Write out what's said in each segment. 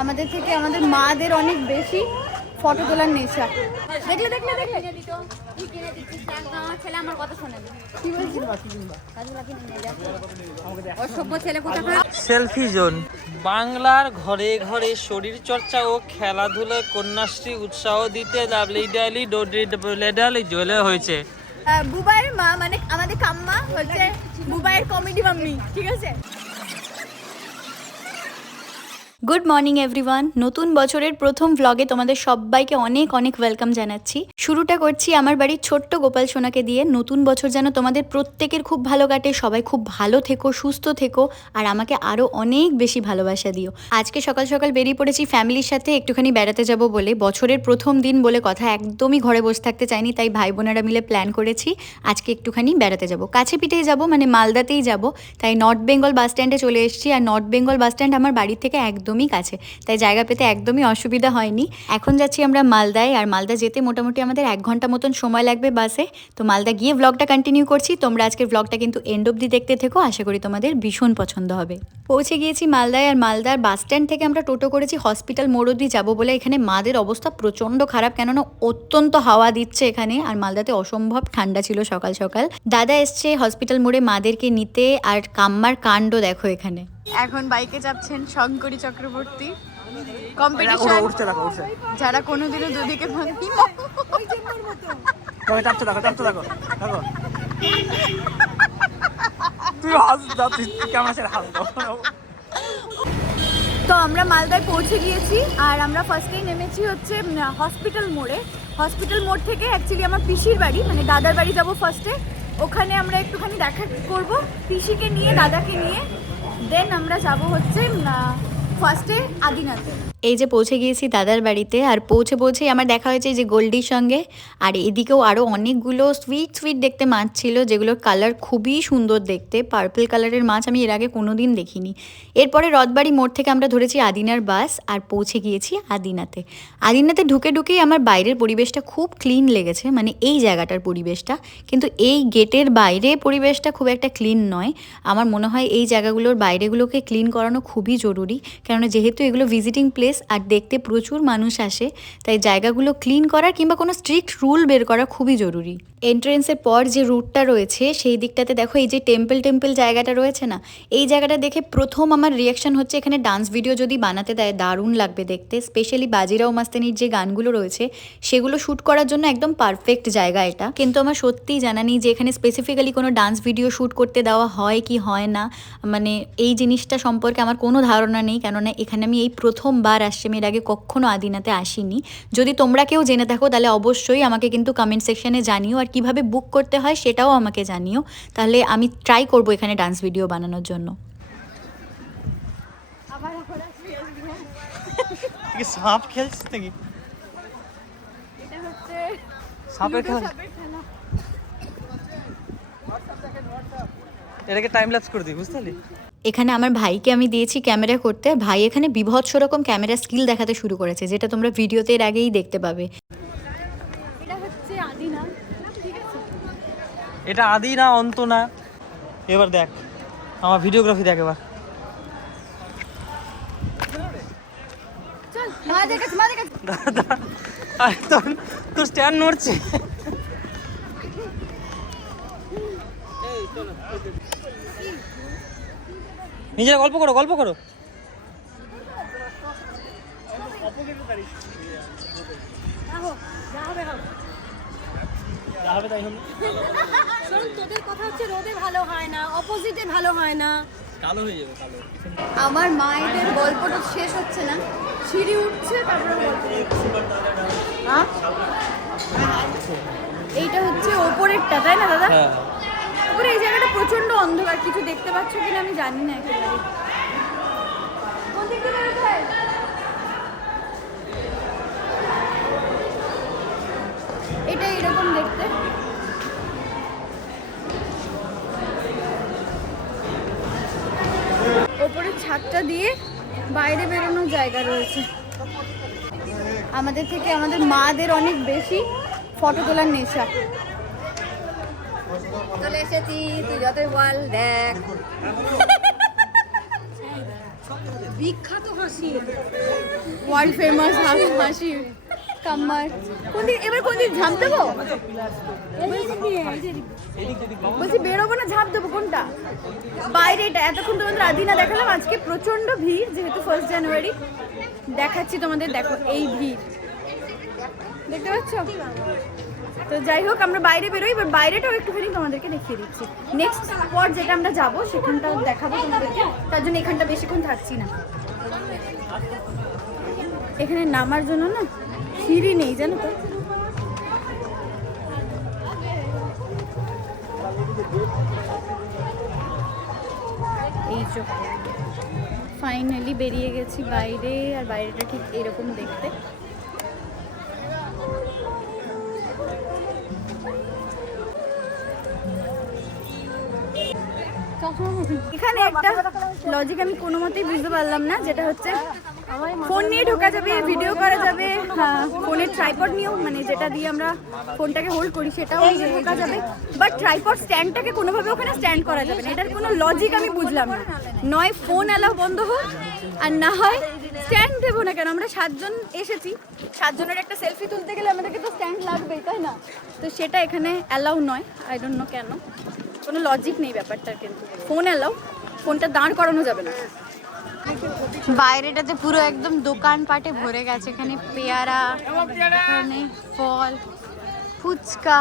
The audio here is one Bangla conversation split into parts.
আমাদের থেকে আমাদের মাদের অনেক বেশি ফটো তোলার নেশা। দেখলে দেখলে দেখলে। ছেলে আমার কথা শোনে কি বলছি অসভ্য ছেলে কোথাকার? সেলফি জোন বাংলার ঘরে ঘরে শরীর চর্চা ও খেলাধুলায় কন্যাশ্রী উৎসাহ দিতে লাভলি ডালি হয়েছে। বুবাইয়ের মা মানে আমাদের কাম্মা হচ্ছে বুবাইয়ের কমেডি মাম্মি ঠিক আছে? গুড মর্নিং এভরিওয়ান নতুন বছরের প্রথম ভ্লগে তোমাদের সবাইকে অনেক অনেক ওয়েলকাম জানাচ্ছি। শুরুটা করছি আমার বাড়ির ছোট্ট গোপাল সোনাকে দিয়ে। নতুন বছর যেন তোমাদের প্রত্যেকের খুব ভালো কাটে। সবাই খুব ভালো থেকো, সুস্থ থেকো, আর আমাকে আরও অনেক বেশি ভালোবাসা দিও। আজকে সকাল সকাল বেরিয়ে পড়েছি ফ্যামিলির সাথে। একটুখানি বেড়াতে যাব বলে বছরের প্রথম দিন বলে কথা একদমই ঘরে বসে থাকতে চাইনি, তাই ভাই বোনেরা মিলে প্ল্যান করেছি আজকে একটুখানি বেড়াতে যাব। কাছে পিঠেই যাব মানে মালদাতেই যাব। তাই নর্থ বেঙ্গল বাস স্ট্যান্ডে চলে এসেছি। আর নর্থ বেঙ্গল বাস স্ট্যান্ড আমার বাড়ির থেকে একদমই কাছে। তাই জায়গা পেতে একদমই অসুবিধা হয়নি। এখন যাচ্ছি আমরা মালদায়, আর মালদা যেতে মোটামুটি আমাদের এক ঘণ্টা মতন সময় লাগবে বাসে। তো মালদা গিয়ে ব্লগটা কন্টিনিউ করছি। তোমরা আজকের ব্লগটা কিন্তু এন্ড অব্দি দেখতে থেকো। আশা করি তোমাদের ভীষণ পছন্দ হবে। পৌঁছে গিয়েছি মালদায়, আর মালদার বাস স্ট্যান্ড থেকে আমরা টোটো করেছি। হসপিটাল মোড় অব্দি যাব বলে এখানে মাদের অবস্থা প্রচণ্ড খারাপ, কেননা অত্যন্ত হাওয়া দিচ্ছে এখানে। আর মালদাতে অসম্ভব ঠান্ডা ছিল সকাল সকাল। দাদা এসছে হসপিটাল মোড়ে মাদেরকে নিতে, আর কাম্মার কাণ্ড দেখো এখানে। এখন বাইকে যাচ্ছেন শঙ্করী চক্রবর্তী। কম্পিটিশন যারা কোনোদিনও দুদিকে ভাঙি চাপতে চাপতে দেখো তুই হাস যাচ্ছিস কেমন আছে হাস তো আমরা মালদায় পৌঁছে গিয়েছি আর আমরা ফার্স্টেই নেমেছি হচ্ছে হসপিটাল মোড়ে। হসপিটাল মোড় থেকে অ্যাকচুয়ালি আমার পিসির বাড়ি মানে দাদার বাড়ি যাব ফার্স্টে ওখানে আমরা একটুখানি দেখা করব। পিসিকে নিয়ে দাদাকে নিয়ে। দেন আমরা যাব হচ্ছে ফার্স্টে আদিনাতে। এই যে পৌঁছে গিয়েছি দাদার বাড়িতে আর পৌঁছে পৌঁছেই আমার দেখা হয়েছে যে গোল্ডির সঙ্গে। আর এদিকেও আরও অনেকগুলো সুইট সুইট দেখতে মাছ ছিল, যেগুলোর কালার খুবই সুন্দর দেখতে। পার্পল কালারের মাছ আমি এর আগে কোনো দিন দেখিনি। এরপরে রথবাড়ি মোড় থেকে আমরা ধরেছি আদিনার বাস আর পৌঁছে গিয়েছি আদিনাতে। আদিনাতে ঢুকে, ঢুকেই আমার বাইরের পরিবেশটা খুব ক্লিন লেগেছে মানে এই জায়গাটার পরিবেশটা। কিন্তু এই গেটের বাইরে পরিবেশটা খুব একটা ক্লিন নয়। আমার মনে হয় এই জায়গাগুলোর বাইরেগুলোকে ক্লিন করানো খুবই জরুরি। কেননা যেহেতু এগুলো ভিজিটিং প্লেস আর দেখতে প্রচুর মানুষ আসে, তাই জায়গাগুলো ক্লিন করার কিংবা কোনো স্ট্রিক্ট রুল বের করা খুবই জরুরি। এন্ট্রেন্সের পর যে রুটটা রয়েছে, সেই দিকটাতে দেখো এই যে টেম্পল টেম্পল জায়গাটা রয়েছে না, এই জায়গাটা দেখে প্রথম আমার রিয়াকশন হচ্ছে এখানে ডান্স ভিডিও যদি বানাতে দেয়, দারুণ লাগবে দেখতে স্পেশালি বাজিরাও মাস্তানির যে গানগুলো রয়েছে, সেগুলো শ্যুট করার জন্য একদম পারফেক্ট জায়গা এটা। কিন্তু আমার সত্যিই জানা নেই যে এখানে স্পেসিফিক্যালি কোনো ডান্স ভিডিও শ্যুট করতে দেওয়া হয় কি হয় না মানে এই জিনিসটা সম্পর্কে আমার কোনো ধারণা নেই, কেননা এখানে আমি এই প্রথমবার আসছি আমি এর আগে কখনো আদিনাতে আসিনি। যদি তোমরা কেউ জেনে থাকো তাহলে অবশ্যই আমাকে কিন্তু কমেন্ট সেকশনে জানিও। আর কীভাবে বুক করতে হয় সেটাও আমাকে জানিও। তাহলে আমি ট্রাই করব এখানে ডান্স ভিডিও বানানোর জন্য। সাপ খেলছিস নাকি? সাপের খেলা। এটাকে টাইম ল্যাপস করে দিই বুঝতে পারলি? এখানে আমার ভাইকে আমি দিয়েছি ক্যামেরা করতে। ভাই এখানে বিভৎস রকম ক্যামেরা স্কিল দেখাতে শুরু করেছে যেটা তোমরা ভিডিওতে এর আগেই দেখতে পাবে। এটা হচ্ছে আদিনা এটা আদি না অন্ত না এবার দেখ আমার ভিডিওগ্রাফি দেখ এবার। দাদা আরে তোর তোর স্ট্যান্ড নড়ছে। নিজেরা গল্প করো গল্প করো। তোদের কথা হচ্ছে রোদে ভালো হয় না অপোজিটে ভালো হয় না। কালো হয়ে যাবে কালো। আমার মায়েদের গল্পটা শেষ হচ্ছে না সিঁড়ি উঠছে তারপরে হ্যাঁ? এইটা হচ্ছে ওপরেরটা তাই না দাদা? ওপরে এই জায়গাটা প্রচণ্ড অন্ধকার, কিছু দেখতে পাচ্ছ কিনা আমি জানি না একেবারে। কোন এটা এরকম দেখতে। ওপরের ছাদটা দিয়ে বাইরে বেরোনোর জায়গা রয়েছে। আমাদের থেকে আমাদের মাদের অনেক বেশি ফটো তোলার নেশা। চলে এসেছি, তুই যতই বল, দেখ। বিখ্যাত হাসি। ওয়ার্ল্ড ফেমাস হাসি কাম্মার। কোন দিক এবার কোন দিক ঝাঁপ দেবো? বলছি, বেরোবো না, ঝাঁপ দেবো, কোনটা? বাইরে এটা এতক্ষণ তোমাদের আদিনা দেখালাম, আজকে প্রচণ্ড ভিড়, যেহেতু ফার্স্ট জানুয়ারি দেখাচ্ছি তোমাদের, দেখো, এই ভিড়। দেখতে পাচ্ছ? তো যাই হোক, আমরা বাইরে বেরোই, এবার বাইরেটাও একটুখানি তোমাদেরকে দেখিয়ে দিচ্ছি। নেক্সট স্পট যেটা আমরা যাব সেখানটা দেখাবো তোমাদেরকে। তার জন্য এখানটা বেশিক্ষণ থাকছি না। এখানে নামার জন্য না সিঁড়ি নেই, জানো তো? এই যে ফাইনালি বেরিয়ে গেছি বাইরে, আর বাইরেটা ঠিক এরকম দেখতে। এখানে একটা লজিক আমি কোনো মতেই বুঝতে পারলাম না, যেটা হচ্ছে ফোন নিয়ে ঢোকা যাবে ভিডিও করা যাবে ফোনের ট্রাইপড নিয়েও মানে যেটা দিয়ে আমরা ফোনটাকে হোল্ড করি সেটাও ঢোকা যাবে। বাট ট্রাইপড স্ট্যান্ডটাকে কোনোভাবে ওখানে স্ট্যান্ড করা যাবে না। এটার কোনো লজিক আমি বুঝলাম না। নয় ফোন অ্যালাউ বন্ধ হোক, আর না হয় স্ট্যান্ড দেবো না কেন? আমরা সাতজন এসেছি। সাতজনের একটা সেলফি তুলতে গেলে আমাদেরকে তো স্ট্যান্ড লাগবেই, তাই না? তো সেটা এখানে অ্যালাউ নয়। আই ডোন্ট নো কেন। কোনো লজিক নেই ব্যাপারটার কিন্তু। ফোন অ্যালাউ ফোনটা দাঁড় করানো যাবে না। বাইরেটাতে পুরো একদম দোকানপাটে ভরে গেছে। এখানে পেয়ারা, এখানে ফল, ফুচকা।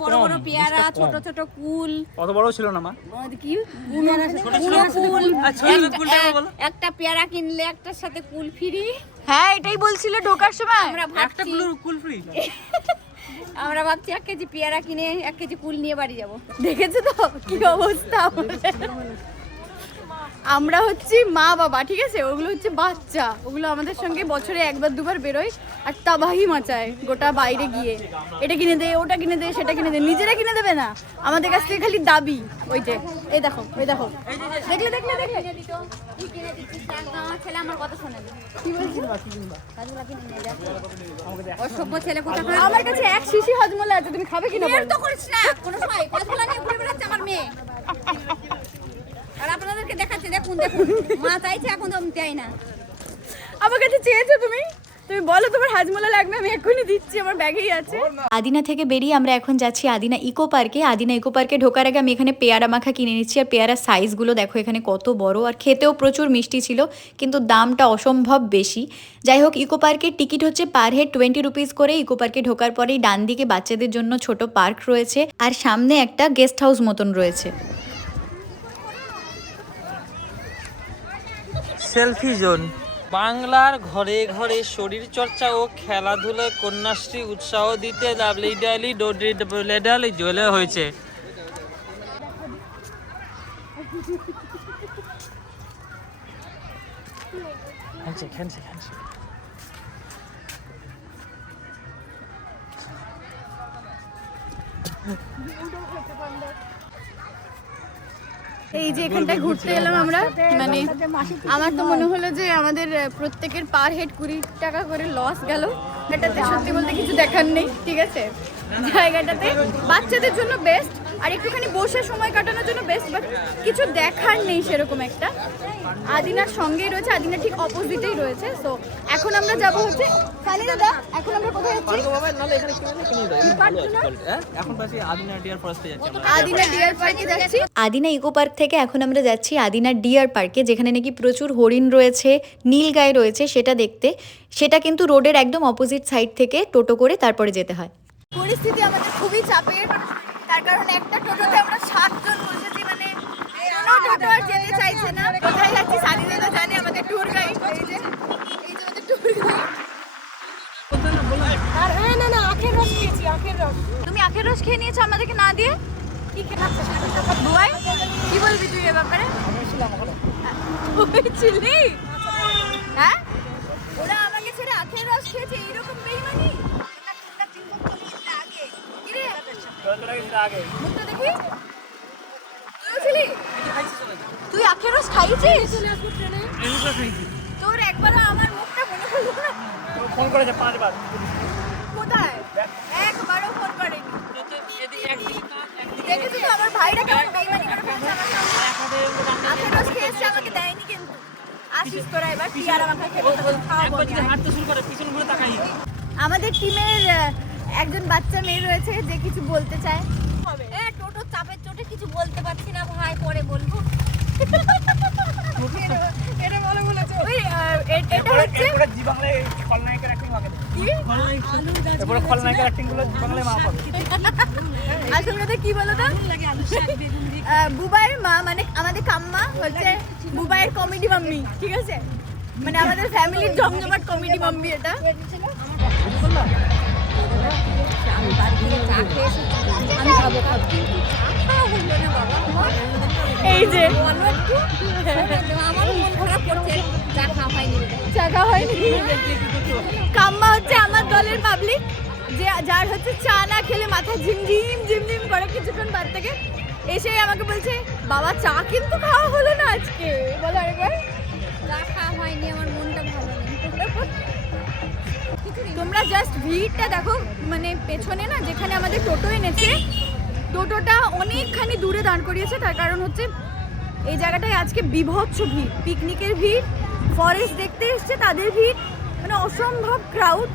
বড় বড় পেয়ারা ছোট ছোট কুল। অত বড় ছিল না মা? কি? কুল। একটা- একটা পেয়ারা কিনলে একটার সাথে কুল ফ্রি হ্যাঁ এটাই বলছিল ঢোকার সময়। আমরা ভাবছি কুল ফ্রি আমরা ভাবছি এক কেজি পেয়ারা কিনে এক কেজি কুল নিয়ে বাড়ি যাব। দেখেছ তো? কি অবস্থা আমাদের? আমরা হচ্ছি মা বাবা ঠিক আছে? ওগুলো হচ্ছে বাচ্চা। ওগুলো আমাদের সঙ্গে বছরে একবার দুবার বেরোয় আর তাবাহি মাচায় গোটা বাইরে গিয়ে। এটা কিনে দে ওটা কিনে দে সেটা কিনে দে নিজেরা কিনে দেবে না। আমাদের কাছ থেকে খালি দাবি ওই যে এই দেখো ওই দেখো। দেখলে দেখলে দেখলে। আমার কাছে এক শিশি হজমলা আছে তুমি খাবে কিনা তো করিস না। কোনো সময় আমার মেয়ে। আর আপনাদেরকে দেখাচ্ছে দেখুন দেখুন। মা চাইছে এখন তো আমি চাই না। আমার কাছে চেয়েছো তুমি। তুমি বলো তোমার হাজমোলা লাগবে আমি এক্ষুনি দিচ্ছি আমার ব্যাগেই আছে। আদিনা থেকে বেরিয়ে আমরা এখন যাচ্ছি আদিনা ইকো পার্কে। আদিনা ইকো পার্কে ঢোকার আগে আমি এখানে পেয়ারা মাখা কিনে নিচ্ছি। আর পেয়ারার সাইজগুলো দেখো এখানে কত বড়। আর খেতেও প্রচুর মিষ্টি ছিল কিন্তু দামটা অসম্ভব বেশি। যাই হোক ইকো পার্কের টিকিট হচ্ছে পার হেড টোয়েন্টি রুপিস করে। ইকো পার্কে ঢোকার পরেই ডান দিকে বাচ্চাদের জন্য ছোট পার্ক রয়েছে। আর সামনে একটা গেস্ট হাউস মতন রয়েছে। Selfie zone. বাংলার ঘরে ঘরে শরীর চর্চা ও খেলাধুলায় কন্যাশ্রী উৎসাহ দিতে লাভলি ডোডালি জ্বলে হয়েছে। এই যে এখানটায় ঘুরতে এলাম আমরা মানে আমার তো মনে হলো যে আমাদের প্রত্যেকের পার হেড কুড়ি টাকা করে লস গেল। এটাতে সত্যি বলতে কিছু দেখার নেই, ঠিক আছে? জায়গাটাতে বাচ্চাদের জন্য বেস্ট আর একটুখানি বসে সময় কাটানোর জন্য বেস্ট বাট কিছু দেখার নেই সেরকম একটা। আদিনার সঙ্গেই রয়েছে, আদিনা ঠিক অপোজিটেই রয়েছে তো এখন আমরা যাব হচ্ছে সানি দাদা এখন আমরা কোথায় যাচ্ছি? পাশে আদিনা ডিয়ার ফরেস্টে যাচ্ছে আদিনা ডিয়ার পার্কে যাচ্ছি। আদিনা ইকো পার্ক থেকে এখন আমরা যাচ্ছি আদিনা ডিয়ার পার্কে যেখানে নাকি প্রচুর হরিণ রয়েছে নীলগাই রয়েছে সেটা দেখতে। সেটা কিন্তু রোডের একদম অপোজিট সাইড থেকে টোটো করে তারপরে যেতে হয়। পরিস্থিতি আমাদের খুবই চাপের। তার কারণ একটা টোটোতে আমরা সাতজন বসেছি মানে কোনো টোটো আর যেতে চাইছে না। কোথায় যাচ্ছি সানি দাদা জানে আমাদের ট্যুর গাইড এই যে এই যে আমাদের ট্যুর গাইড আর হ্যাঁ না না আখের রস খেয়েছি আখের রস। তুমি আখের রস খেয়ে নিয়েছো আমাদেরকে না দিয়ে? কি খেলাচ্ছে বুয়াই কি বলবি তুই এ ব্যাপারে? ছিলি? হ্যাঁ? ওরা আমাকে ছেড়ে আখের রস খেয়েছে এইরকম বেইমানি? তুই আখের রস খাইছিস তোর একবার আমার মুখটা মনে হলো না? ফোন করেছে পাঁচবার কোথায় একবারও ফোন করেনি দেখেছ তো আমার ভাইরা কেমন বেইমানি করে ফেলছে আমার সামনে আখের রস খেয়ে এসছে আমাকে দেয়নি কিন্তু আসিস তোরা এবার পিয়ারা মাখা খেতে খাওয়াবো একবার যদি আমি। হাঁটতে শুরু করে পিছন ঘুরে তাকাই। আমাদের টিমের একজন বাচ্চা মেয়ে রয়েছে যে কিছু বলতে চায়। এ টোটো চাপের চোটে কিছু বলতে পারছি না ভাই পরে বলব। এটা বলেছে। ওই এটা হচ্ছে এরপরে জি বাংলায় খলনায়কের অ্যাক্টিং হবে। কি? এরপরে খলনায়কের অ্যাক্টিংগুলো জি বাংলায় মা আসল কথা কি বলো তো? আহ, বুবাইয়ের মা মানে আমাদের কাম্মা হচ্ছে বুবাইয়ের কমেডি মাম্মি ঠিক আছে? মানে আমাদের ফ্যামিলির জমজমাট কমেডি মাম্মি এটা। এই যে। কাম্মা হচ্ছে আমার দলের পাবলিক যে যার হচ্ছে চা না খেলে মাথা ঝিমঝিম ঝিমঝিম করে কিছুক্ষণ বাদ থেকে। এসে আমাকে বলছে বাবা চা কিন্তু খাওয়া হলো না আজকে। বলো আরেকবার। চা খাওয়া হয়নি আমার মনটা ভালো নেই। তোমরা জাস্ট ভিড়টা দেখো মানে পেছনে না যেখানে আমাদের টোটো এনেছে টোটোটা অনেকখানি দূরে দাঁড় করিয়েছে তার কারণ হচ্ছে এই জায়গাটায় আজকে বিভৎস ভিড়। পিকনিকের ভিড় ফরেস্ট দেখতে এসছে তাদের ভিড় মানে অসম্ভব ক্রাউড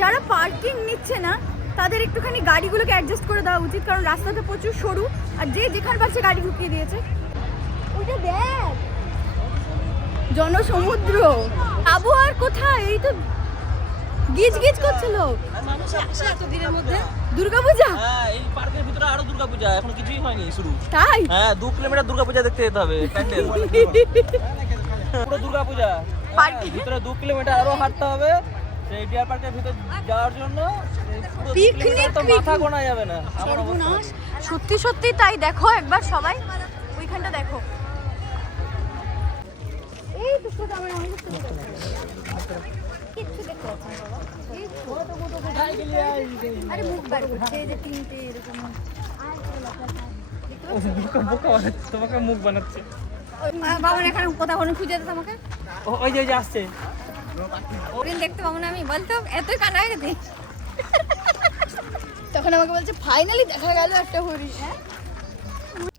যারা পার্কিং নিচ্ছে না তাদের একটুখানি গাড়িগুলোকে অ্যাডজাস্ট করে দেওয়া উচিত কারণ রাস্তাটা প্রচুর সরু আর যে যেখানে পাচ্ছে গাড়ি ঢুকিয়ে দিয়েছে। ওইটা দেখ জনসমুদ্র। আবহাওয়ার কোথায়? এই তো গিজ গিজ করছিল মানুষ আসে এত দিনের মধ্যে দুর্গাপূজা? হ্যাঁ এই পার্কের ভিতরে আরও দুর্গাপূজা এখন কিছুই হয়নি শুরু। তাই? হ্যাঁ দু কিলোমিটার দুর্গাপূজা দেখতে যেতে হবে প্যান্ডেল পুরো দুর্গাপূজা। হ্যাঁ, ভিতরে দু কিলোমিটার আরও হাঁটতে হবে সেই ডিয়ার পার্কের ভিতর যাওয়ার জন্য তো মাথা গোনা যাবে না সর্বনাশ। সত্যি সত্যি তাই দেখো একবার সবাই। ওইখানটা দেখো। এই তো আমার অনেক কিচ্ছু দেখতে পাচ্ছি আরে মুখ বার করছে এই যে তিনটে এরকম। বোকা বোকা বানাচ্ছে তোমাকে মুখ বানাচ্ছে। বাবা এখানে কোথাও খুঁজে দিত আমাকে ও- ওই যে ওই যে আসছে। ওদিন দেখতে পাবো না আমি, বলতো, এত কানা গেছে। তখন আমাকে বলছে ফাইনালি দেখা গেল একটা হরিণ। হ্যাঁ?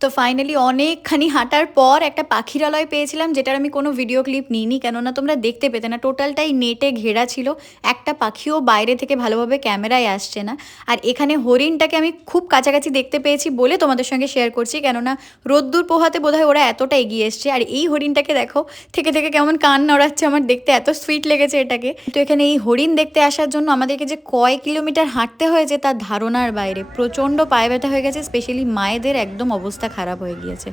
তো ফাইনালি অনেকখানি হাঁটার পর একটা পাখিরালয় পেয়েছিলাম, যেটার আমি কোনো ভিডিও ক্লিপ নিইনি, কেননা তোমরা দেখতে পেতে না। টোটালটাই নেটে ঘেরা ছিল। একটা পাখিও বাইরে থেকে ভালোভাবে ক্যামেরায় আসছে না। আর এখানে হরিণটাকে আমি খুব কাছাকাছি দেখতে পেয়েছি বলে তোমাদের সঙ্গে শেয়ার করছি, কেননা রোদ্দুর পোহাতে বোধহয় ওরা এতটা এগিয়ে এসছে। আর এই হরিণটাকে দেখো, থেকে থেকে কেমন কান নড়াচ্ছে আমার দেখতে, এত সুইট লেগেছে এটাকে। তো এখানে এই হরিণ দেখতে আসার জন্য আমাদেরকে যে কয় কিলোমিটার হাঁটতে হয়েছে, তার ধারণার বাইরে। প্রচণ্ড পায়ে ব্যথা হয়ে গেছে স্পেশালি মায়েদের একদম অবস্থা খারাপ হয়ে গিয়েছে।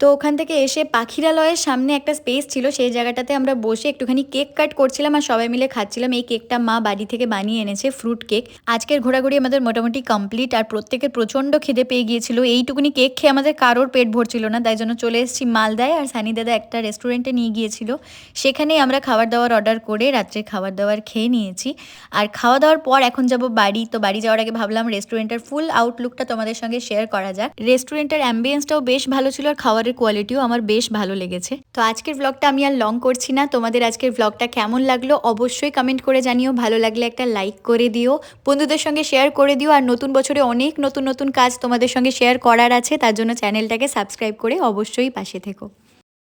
তো ওখান থেকে এসে পাখিরালয়ের সামনে একটা স্পেস ছিল, সেই জায়গাটাতে আমরা বসে একটুখানি কেক কাট করছিলাম আর সবাই মিলে খাচ্ছিলাম। এই কেকটা মা বাড়ি থেকে বানিয়ে এনেছে ফ্রুট কেক আজকের ঘোরাঘুরি আমাদের মোটামুটি কমপ্লিট আর প্রত্যেকের প্রচণ্ড খিদে পেয়ে গিয়েছিল। এইটুকুনি কেক খেয়ে আমাদের কারোর পেট ভরছিল না, তাই জন্য চলে এসেছি মালদায় আর সানি দাদা একটা রেস্টুরেন্টে নিয়ে গিয়েছিল। সেখানেই আমরা খাবার দাবার অর্ডার করে রাত্রে খাবার দাবার খেয়ে নিয়েছি। আর খাওয়া দাওয়ার পর এখন যাব বাড়ি, তো বাড়ি যাওয়ার আগে ভাবলাম রেস্টুরেন্টের ফুল আউটলুকটা তোমাদের সঙ্গে শেয়ার করা যাক। রেস্টুরেন্টের অ্যাম্বিয়েন্সটাও বেশ ভালো ছিল আর খাবারের কোয়ালিটিও আমার বেশ ভালো লেগেছে। তো আজকের ব্লগটা আমি আর লং করছি না। তোমাদের আজকের ব্লগটা কেমন লাগল অবশ্যই কমেন্ট করে জানিও। ভালো লাগলে একটা লাইক করে দিও। বন্ধুদের সঙ্গে শেয়ার করে দিও। আর নতুন বছরে অনেক নতুন নতুন কাজ তোমাদের সঙ্গে শেয়ার করার আছে। তার জন্য চ্যানেলটাকে সাবস্ক্রাইব করে অবশ্যই পাশে থেকো।